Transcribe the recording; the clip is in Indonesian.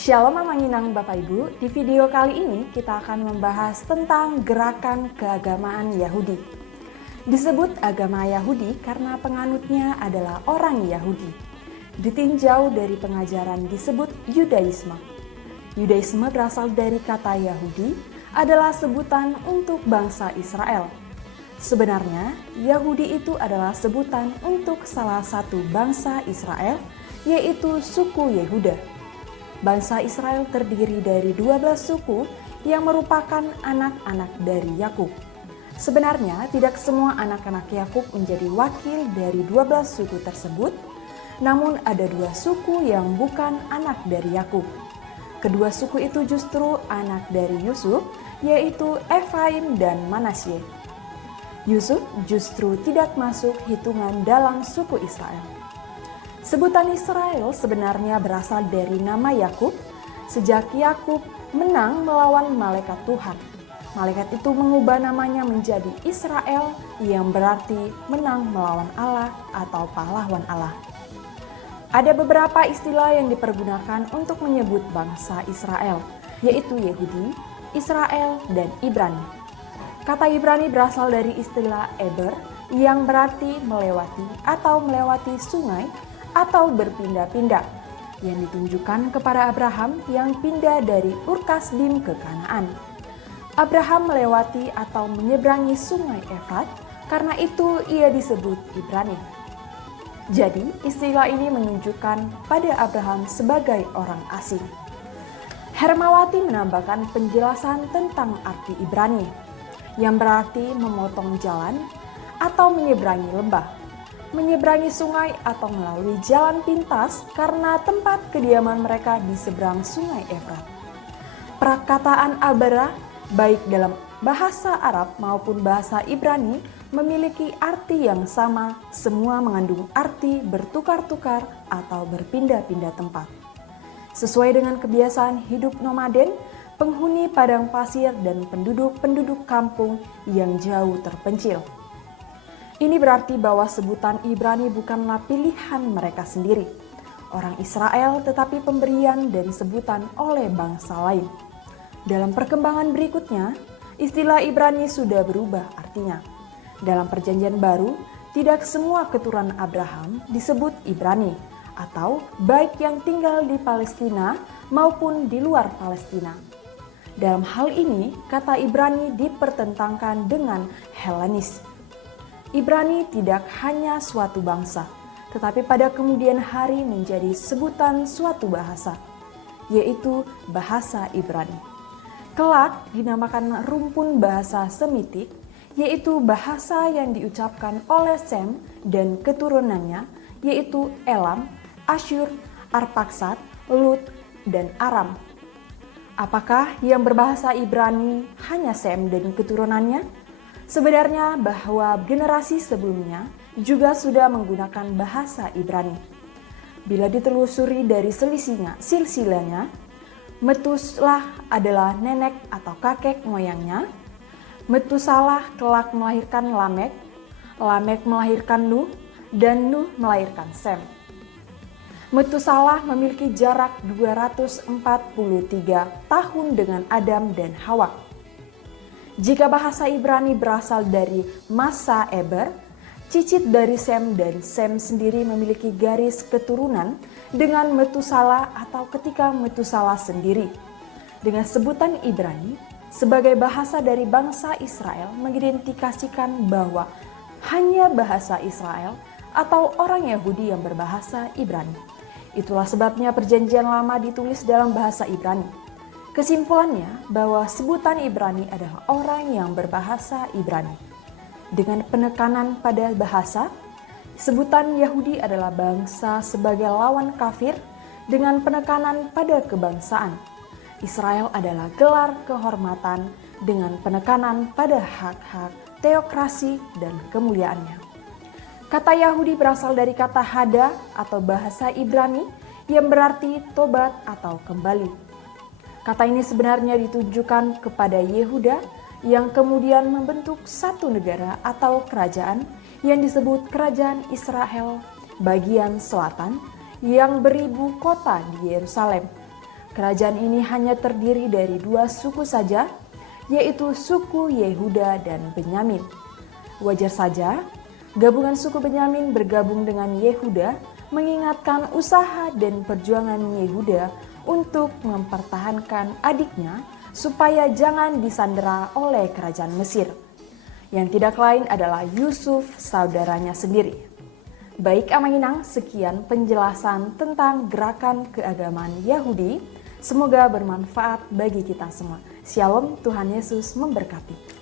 Shalom Manginang Bapak Ibu, di video kali ini kita akan membahas tentang gerakan keagamaan Yahudi. Disebut agama Yahudi karena penganutnya adalah orang Yahudi. Ditinjau dari pengajaran disebut Yudaisme. Yudaisme berasal dari kata Yahudi, adalah sebutan untuk bangsa Israel. Sebenarnya, Yahudi itu adalah sebutan untuk salah satu bangsa Israel, yaitu suku Yehuda. Bangsa Israel terdiri dari 12 suku yang merupakan anak-anak dari Yakub. Sebenarnya tidak semua anak-anak Yakub menjadi wakil dari 12 suku tersebut, namun ada 2 suku yang bukan anak dari Yakub. Kedua suku itu justru anak dari Yusuf, yaitu Efraim dan Manasye. Yusuf justru tidak masuk hitungan dalam suku Israel. Sebutan Israel sebenarnya berasal dari nama Yakub. Sejak Yakub menang melawan malaikat Tuhan, malaikat itu mengubah namanya menjadi Israel yang berarti menang melawan Allah atau pahlawan Allah. Ada beberapa istilah yang dipergunakan untuk menyebut bangsa Israel, yaitu Yehudi, Israel, dan Ibrani. Kata Ibrani berasal dari istilah Eber yang berarti melewati atau melewati sungai atau berpindah-pindah, yang ditunjukkan kepada Abraham yang pindah dari Ur Kasdim ke Kanaan. Abraham melewati atau menyeberangi sungai Efrat, karena itu ia disebut Ibrani. Jadi istilah ini menunjukkan pada Abraham sebagai orang asing. Hermawati menambahkan penjelasan tentang arti Ibrani, yang berarti memotong jalan atau menyeberangi lembah, menyeberangi sungai atau melalui jalan pintas karena tempat kediaman mereka di seberang sungai Efrat. Perkataan Abara, baik dalam bahasa Arab maupun bahasa Ibrani, memiliki arti yang sama, semua mengandung arti bertukar-tukar atau berpindah-pindah tempat. Sesuai dengan kebiasaan hidup nomaden, penghuni padang pasir dan penduduk-penduduk kampung yang jauh terpencil. Ini berarti bahwa sebutan Ibrani bukanlah pilihan mereka sendiri, orang Israel, tetapi pemberian dan sebutan oleh bangsa lain. Dalam perkembangan berikutnya, istilah Ibrani sudah berubah artinya. Dalam Perjanjian Baru, tidak semua keturunan Abraham disebut Ibrani, atau baik yang tinggal di Palestina maupun di luar Palestina. Dalam hal ini, kata Ibrani dipertentangkan dengan Helenis. Ibrani tidak hanya suatu bangsa, tetapi pada kemudian hari menjadi sebutan suatu bahasa, yaitu bahasa Ibrani. Kelak dinamakan rumpun bahasa Semitik, yaitu bahasa yang diucapkan oleh Sem dan keturunannya, yaitu Elam, Asyur, Arpaksad, Lut, dan Aram. Apakah yang berbahasa Ibrani hanya Sem dan keturunannya? Sebenarnya bahwa generasi sebelumnya juga sudah menggunakan bahasa Ibrani. Bila ditelusuri dari silsilahnya, Metuslah adalah nenek atau kakek moyangnya. Metusalah kelak melahirkan Lamek, Lamek melahirkan Nuh, dan Nuh melahirkan Sem. Metusalah memiliki jarak 243 tahun dengan Adam dan Hawa. Jika bahasa Ibrani berasal dari masa Eber, cicit dari Sem dan Sem sendiri memiliki garis keturunan dengan Metusala atau ketika Metusala sendiri. Dengan sebutan Ibrani, sebagai bahasa dari bangsa Israel mengidentifikasikan bahwa hanya bahasa Israel atau orang Yahudi yang berbahasa Ibrani. Itulah sebabnya Perjanjian Lama ditulis dalam bahasa Ibrani. Kesimpulannya bahwa sebutan Ibrani adalah orang yang berbahasa Ibrani. Dengan penekanan pada bahasa, sebutan Yahudi adalah bangsa sebagai lawan kafir dengan penekanan pada kebangsaan. Israel adalah gelar kehormatan dengan penekanan pada hak-hak teokrasi dan kemuliaannya. Kata Yahudi berasal dari kata hada atau bahasa Ibrani yang berarti tobat atau kembali. Kata ini sebenarnya ditujukan kepada Yehuda yang kemudian membentuk satu negara atau kerajaan yang disebut Kerajaan Israel bagian selatan yang beribu kota di Yerusalem. Kerajaan ini hanya terdiri dari dua suku saja, yaitu suku Yehuda dan Benyamin. Wajar saja, gabungan suku Benyamin bergabung dengan Yehuda mengingatkan usaha dan perjuangan Yehuda untuk mempertahankan adiknya supaya jangan disandera oleh kerajaan Mesir. Yang tidak lain adalah Yusuf, saudaranya sendiri. Baik Amanginang, sekian penjelasan tentang gerakan keagamaan Yahudi. Semoga bermanfaat bagi kita semua. Shalom, Tuhan Yesus memberkati.